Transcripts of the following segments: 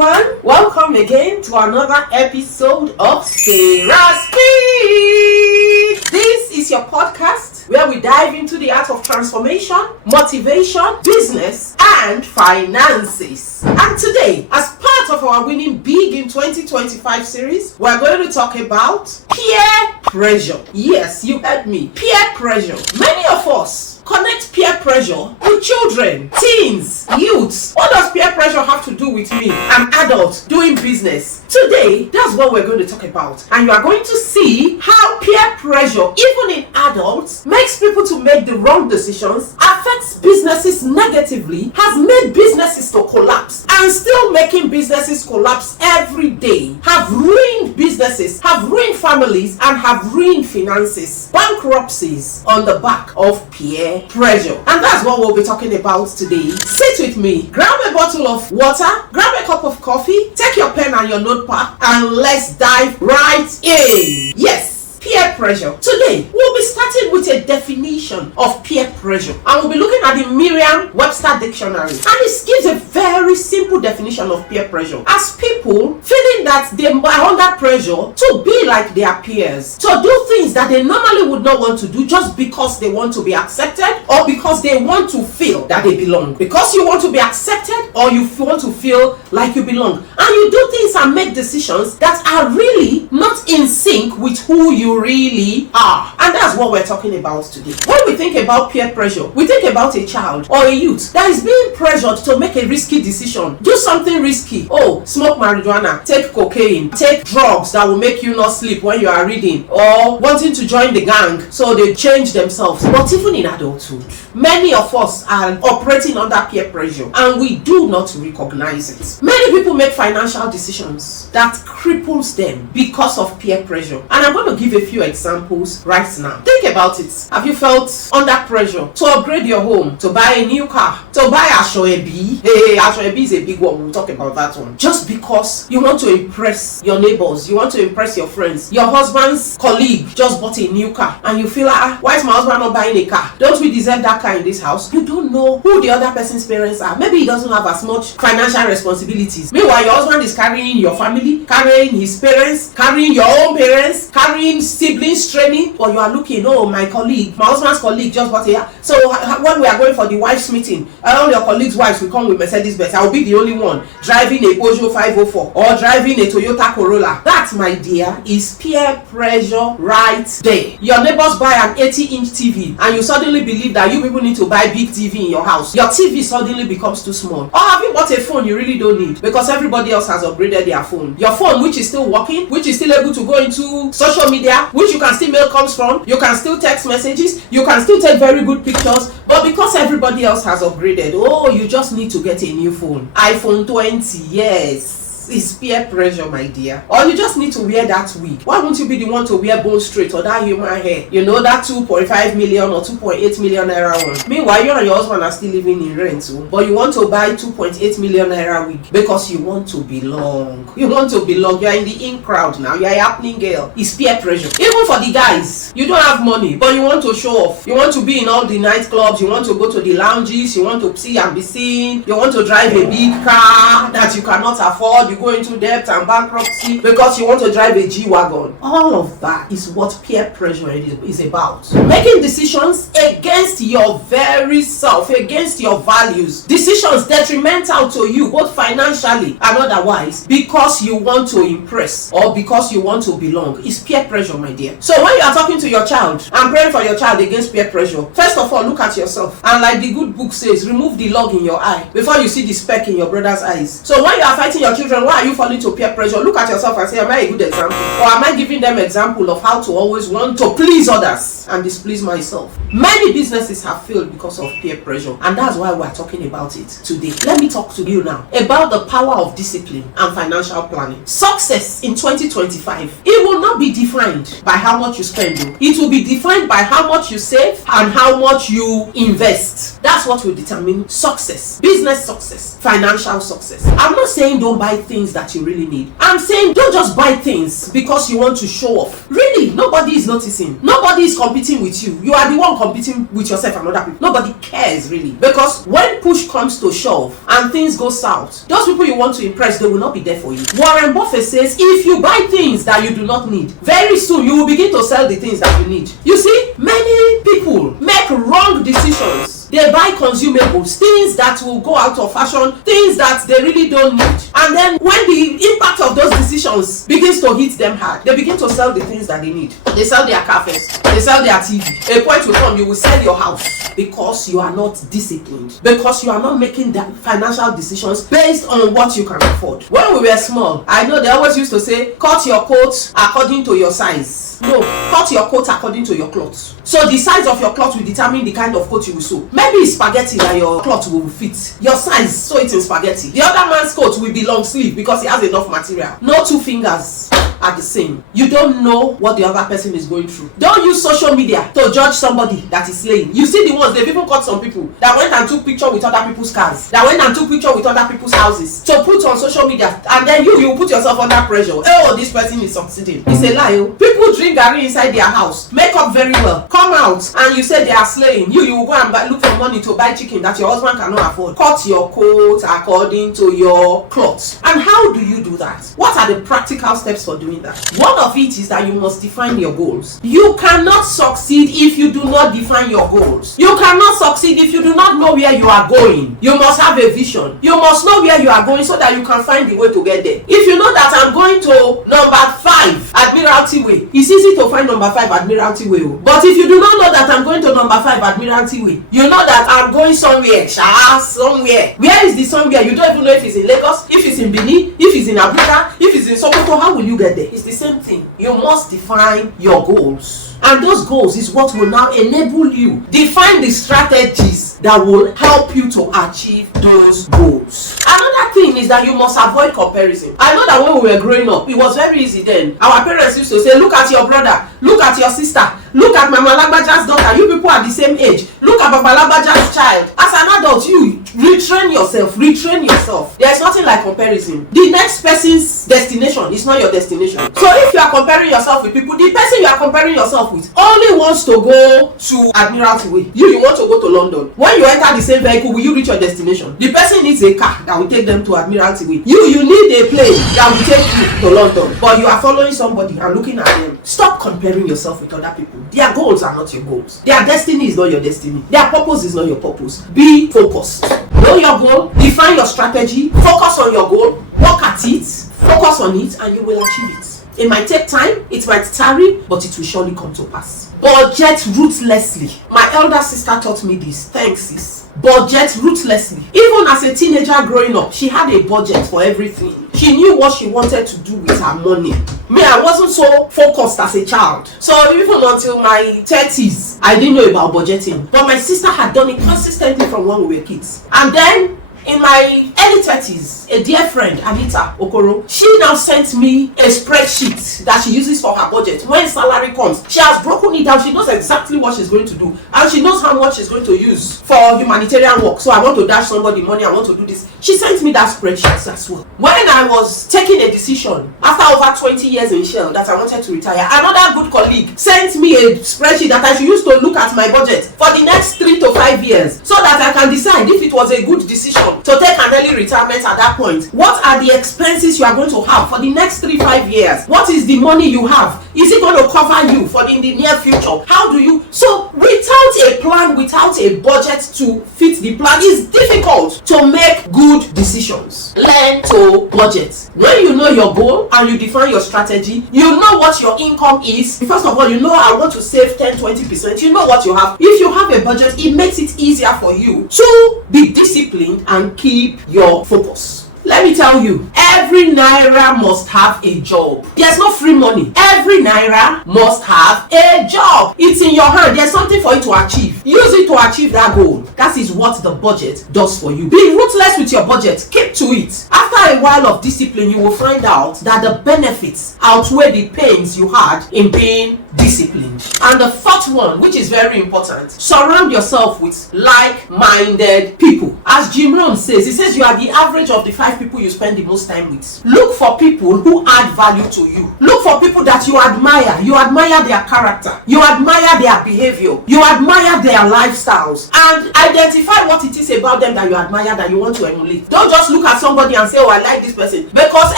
everyone, welcome again to another episode of Sarah Speak. This is your podcast where we dive into the art of transformation, motivation, business, and finances. And today, as part of our Winning Big in 2025 series, we're going to talk about peer pressure. Yes, you heard me, peer pressure. Many of us connect peer pressure with children, teens, youths. What does peer pressure have to do with me, an adult doing business? Today, that's what we're going to talk about. And you are going to see how peer pressure, even in adults, makes people to make the wrong decisions, affects businesses negatively, has made businesses to collapse, and still making businesses collapse every day, have ruined businesses, have ruined families, and have ruined finances, bankruptcies on the back of peer pressure. And that's what we'll be talking about today. Sit with me, grab a bottle of water, grab a cup of coffee, take your pen and your notepad, and let's dive right in. Yes, peer pressure. Today, we'll be starting with a definition of peer pressure. And we'll be looking at the Merriam-Webster dictionary. And it gives a very simple definition of peer pressure. As people feeling that they are under pressure to be like their peers, to do things that they normally would not want to do just because they want to be accepted or because they want to feel that they belong. Because you want to be accepted or you want to feel like you belong. And you do things and make decisions that are really not in sync with who you really are. And that's what we're talking about today. When we think about peer pressure, we think about a child or a youth that is being pressured to make a risky decision, do something risky. Oh, smoke marijuana, take cocaine, take drugs that will make you not sleep when you are reading, or wanting to join the gang, so they change themselves. But even in adulthood, many of us are operating under peer pressure and we do not recognize it. Many people make financial decisions that cripples them because of peer pressure. And I'm going to give a few examples right now. Think about it. Have you felt under pressure to upgrade your home, to buy a new car, to buy Ashoebi? Hey, Ashoebi is a big one. We'll talk about that one. Just because you want to impress your neighbors, you want to impress your friends. Your husband's colleague just bought a new car and you feel like, why is my husband not buying a car? Don't we deserve that car in this house? You don't know who the other person's parents are. Maybe he doesn't have as much financial responsibilities. Meanwhile, your husband is carrying your family, carrying his parents, carrying your own parents, carrying siblings training, but you are looking, oh, my husband's colleague just bought a. So when we are going for the wives meeting, all your colleagues' wives will come with Mercedes Benz. I will be the only one driving a Peugeot 504 or driving a Toyota Corolla. That, my dear, is peer pressure right there. Your neighbors buy an 80-inch TV and you suddenly believe that you people need to buy big TV in your house. Your TV suddenly becomes too small. Or have you bought a phone you really don't need because everybody else has upgraded their phone? Your phone, which is still working, which is still able to go into social media, which you can still mail comes from, you can still text messages, you can still take very good pictures, but because everybody else has upgraded, oh, you just need to get a new phone. iPhone 20, yes. Is peer pressure, my dear. Or you just need to wear that wig. Why won't you be the one to wear bone straight or that human hair? You know, that 2.5 million or 2.8 million naira one. Meanwhile, you and your husband are still living in rent, but you want to buy 2.8 million naira wig because you want to belong. You want to belong. You are in the in crowd now. You are a happening girl. It's peer pressure. Even for the guys, you don't have money, but you want to show off. You want to be in all the nightclubs. You want to go to the lounges. You want to see and be seen. You want to drive a big car that you cannot afford. You go into debt and bankruptcy because you want to drive a G-Wagon. All of that is what peer pressure is about. Making decisions against your very self, against your values. Decisions detrimental to you, both financially and otherwise, because you want to impress or because you want to belong. It's peer pressure, my dear. So when you are talking to your child and praying for your child against peer pressure, first of all, look at yourself. And like the good book says, remove the log in your eye before you see the speck in your brother's eyes. So when you are fighting your children, why are you falling to peer pressure? Look at yourself and say, am I a good example? Or am I giving them example of how to always want to please others and displease myself? Many businesses have failed because of peer pressure, and that's why we're talking about it today. Let me talk to you now about the power of discipline and financial planning. Success in 2025, even will not be defined by how much you spend. It will be defined by how much you save and how much you invest. That's what will determine success, business success, financial success. I'm not saying don't buy things that you really need. I'm saying don't just buy things because you want to show off. Really, nobody is noticing. Nobody is competing with you. You are the one competing with yourself and other people. Nobody cares really, because when push comes to shove and things go south, those people you want to impress, they will not be there for you. Warren Buffett says if you buy things that you do not need, very soon you will begin to sell the things that you need. You see, many people make wrong decisions. They buy consumables, things that will go out of fashion, things that they really don't need. And then when the impact of those decisions begins to hit them hard, they begin to sell the things that they need. They sell their car first. They sell their TV. A point will come, you will sell your house because you are not disciplined. Because you are not making the financial decisions based on what you can afford. When we were small, I know they always used to say, cut your coat according to your size. No, cut your coat according to your clothes. So the size of your cloth will determine the kind of coat you will sew. Maybe it's spaghetti that your cloth will fit. Your size, sew it in spaghetti. The other man's coat will be long sleeve because he has enough material. No two fingers are the same. You don't know what the other person is going through. Don't use social media to judge somebody that is slaying. You see the ones, they've even caught some people that went and took picture with other people's cars, that went and took picture with other people's houses to put on social media, and then you put yourself under pressure. Oh, this person is succeeding. It's a lie. People drink garri inside their house, make up very well, come out and you say they are slaying. You will go and look for money to buy chicken that your husband cannot afford. Cut your coat according to your clothes. And how do you do that? What are the practical steps for doing that? One of it is that you must define your goals. You cannot succeed if you do not define your goals. You cannot succeed if you do not know where you are going. You must have a vision. You must know where you are going so that you can find the way to get there. If you know that I'm going to number 5 Admiralty Way, it's easy to find number 5 Admiralty Way. But if you do not know that I'm going to number 5 Admiralty Way, you know that I'm going somewhere, somewhere. Where is the somewhere? You don't even know if it's in Lagos, if it's in Benin, if it's in Abuja, if it's in Sokoto. How will you get there? It's the same thing. You must define your goals. And those goals is what will now enable you define the strategies that will help you to achieve those goals. Another thing is that you must avoid comparison. I know that when we were growing up, it was very easy then. Our parents used to say, look at your brother, look at your sister, look at Mama Lagbaja's daughter, you people are the same age, look at Baba Lagbaja's child. As an adult, you retrain yourself. There's nothing like comparison. The next person's destination is not your destination. So if you are comparing yourself with people, the person you are comparing yourself with only wants to go to Admiralty Way. You want to go to London. When you enter the same vehicle, will you reach your destination? The person needs a car that will take them to Admiralty Way. You need a plane that will take you to London. But you are following somebody and looking at them. Stop comparing yourself with other people. Their goals are not your goals. Their destiny is not your destiny. Their purpose is not your purpose. Be focused. Know your goal, define your strategy, focus on your goal, work at it, focus on it, and you will achieve it. It might take time, it might tarry, but it will surely come to pass. Budget ruthlessly. My elder sister taught me this. Thanks, sis. Budget ruthlessly. Even as a teenager growing up, she had a budget for everything. She knew what she wanted to do with her money. Me, I wasn't so focused as a child. So even until my 30s, I didn't know about budgeting. But my sister had done it consistently from when we were kids. And then in my early 30s, a dear friend, Anita Okoro, she now sent me a spreadsheet that she uses for her budget. When salary comes, she has broken it down. She knows exactly what she's going to do. And she knows how much she's going to use for humanitarian work. So I want to dash somebody money, I want to do this. She sent me that spreadsheet as well. When I was taking a decision, after over 20 years in Shell, that I wanted to retire, another good colleague sent me a spreadsheet that I should use to look at my budget for the next 3 to 5 years, so that I can decide if it was a good decision to take an early retirement at that point. What are the expenses you are going to have for the next 3-5 years? What is the money you have? Is it going to cover you for in the near future? How do you? So without a plan, without a budget to fit the plan, it's difficult to make good decisions. Learn to budget. When you know your goal and you define your strategy, you know what your income is. First of all, you know I want to save 10-20%. You know what you have. If you have a budget, it makes it easier for you to be disciplined and keep your focus. Let me tell you, every naira must have a job. There's no free money. Every naira must have a job. It's in your hand. There's something for you to achieve. Use it to achieve that goal. That is what the budget does for you. Be ruthless with your budget. Keep to it. After a while of discipline, you will find out that the benefits outweigh the pains you had in being disciplined. And the fourth one, which is very important, surround yourself with like-minded people. As Jim Rohn says, he says you are the average of the 5 people you spend the most time with. Look for people who add value to you. Look for people that you admire. You admire their character. You admire their behavior. You admire their lifestyles. And identify what it is about them that you admire, that you want to emulate. Don't just look at somebody and say, oh, I like this person. Because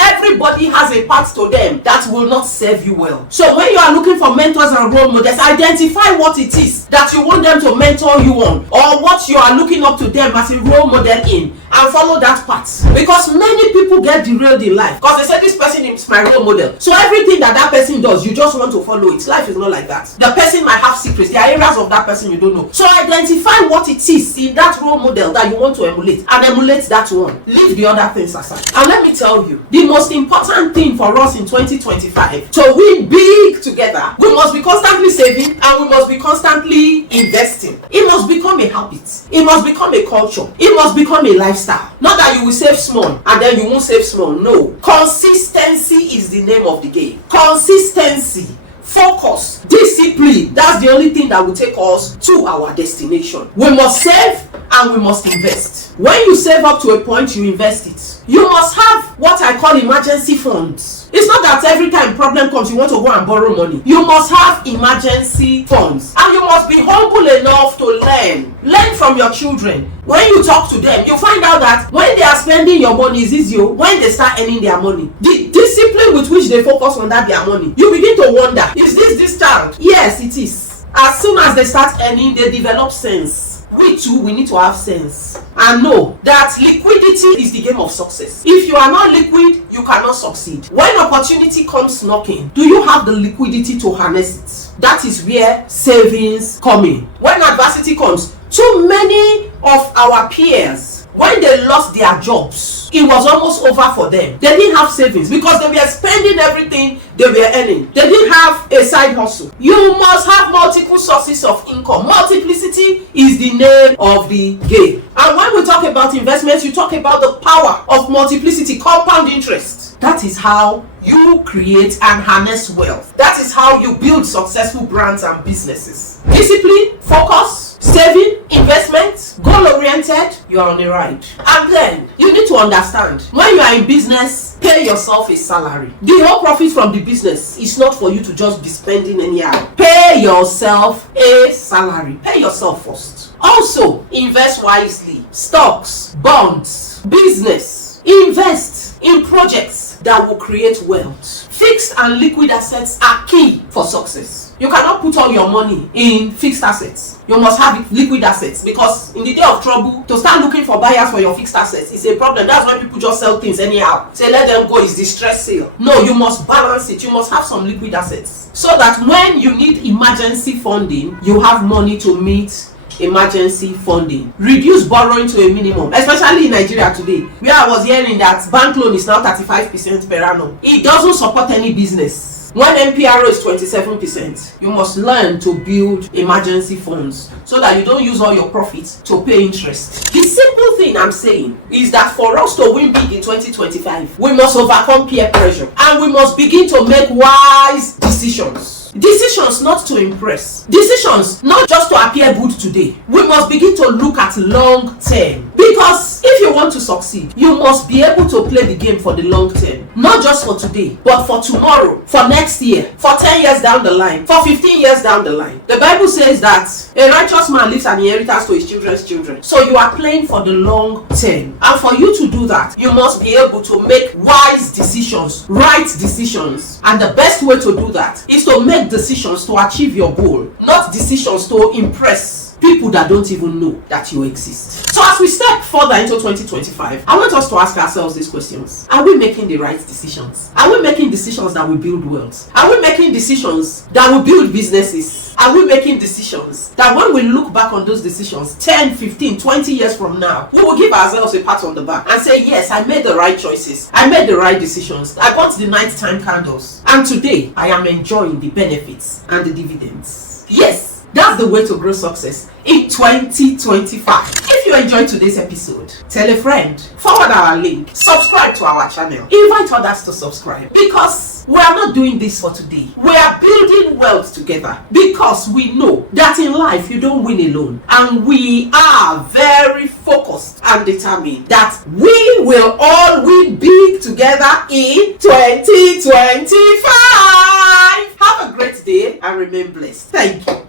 everybody has a part to them that will not serve you well. So when you are looking for mentors and role models, identify what it is that you want them to mentor you on, or what you are looking up to them as a role model in, and follow that path. Because many people get derailed in life because they say this person is my role model, so everything that person does you just want to follow it. Life is not like that. The person might have secrets. There are areas of that person you don't know. So identify what it is in that role model that you want to emulate, and emulate that one. Leave the other things aside. And let me tell you, the most important thing for us in 2025 to win big together, we must be constantly saving and we must be constantly investing. It must become a habit. It must become a culture. It must become a lifestyle. Not that you will save small and then you won't save small. No. Consistency is the name of the game. Consistency. Focus, discipline. That's the only thing that will take us to our destination. We must save and we must invest. When you save up to a point, you invest it. You must have what I call emergency funds. It's not that every time problem comes you want to go and borrow money. You must have emergency funds, and you must be humble enough to learn from your children. When you talk to them, you find out that when they are spending your money is easier when they start earning their money. The discipline with which they focus on that their money, you begin to wonder, is this child? Yes, it is. As soon as they start earning, they develop sense. We too, we need to have sense and know that liquidity is the game of success. If you are not liquid, you cannot succeed. When opportunity comes knocking, do you have the liquidity to harness it? That is where savings come in. When adversity comes, too many of our peers, when they lost their jobs, it was almost over for them. They didn't have savings because they were spending everything they were earning. They didn't have a side hustle. You must have multiple sources of income. Multiplicity is the name of the game. And when we talk about investments, you talk about the power of multiplicity, compound interest. That is how you create and harness wealth. That is how you build successful brands and businesses. Discipline, focus, saving, investment, goal-oriented, you are on the ride. And then you need to understand, when you are in business, pay yourself a salary. The whole profit from the business is not for you to just be spending anyhow. Pay yourself a salary. Pay yourself first. Also, invest wisely. Stocks, bonds, business. Invest in projects that will create wealth. Fixed and liquid assets are key for success. You cannot put all your money in fixed assets. You must have liquid assets, because in the day of trouble, to start looking for buyers for your fixed assets is a problem. That's why people just sell things anyhow. Say let them go, it's distress sale. No, you must balance it. You must have some liquid assets so that when you need emergency funding, you have money to meet emergency funding. Reduce borrowing to a minimum, especially in Nigeria today, where I was hearing that bank loan is now 35% per annum. It doesn't support any business. When MPRO is 27%, you must learn to build emergency funds so that you don't use all your profits to pay interest. The simple thing I'm saying is that for us to win big in 2025, we must overcome peer pressure and we must begin to make wise decisions. Decisions not to impress. Decisions not just to appear good today. We must begin to look at long term. Because if you want to succeed, you must be able to play the game for the long term. Not just for today, but for tomorrow, for next year, for 10 years down the line, for 15 years down the line. The Bible says that a righteous man leaves an inheritance to his children's children. So you are playing for the long term. And for you to do that, you must be able to make wise decisions, right decisions. And the best way to do that is to make decisions to achieve your goal, not decisions to impress people that don't even know that you exist. So as we step further into 2025, I want us to ask ourselves these questions. Are we making the right decisions? Are we making decisions that will build wealth? Are we making decisions that will build businesses? Are we making decisions that when we look back on those decisions 10, 15, 20 years from now, we will give ourselves a pat on the back and say, yes, I made the right choices. I made the right decisions. I bought the nighttime candles. And today, I am enjoying the benefits and the dividends. Yes, that's the way to grow success in 2025. If you enjoyed today's episode, tell a friend, forward our link, subscribe to our channel, invite others to subscribe, because we are not doing this for today. We are building wealth together, because we know that in life you don't win alone, and we are very focused and determined that we will all win big together in 2025. Have a great day and remain blessed. Thank you.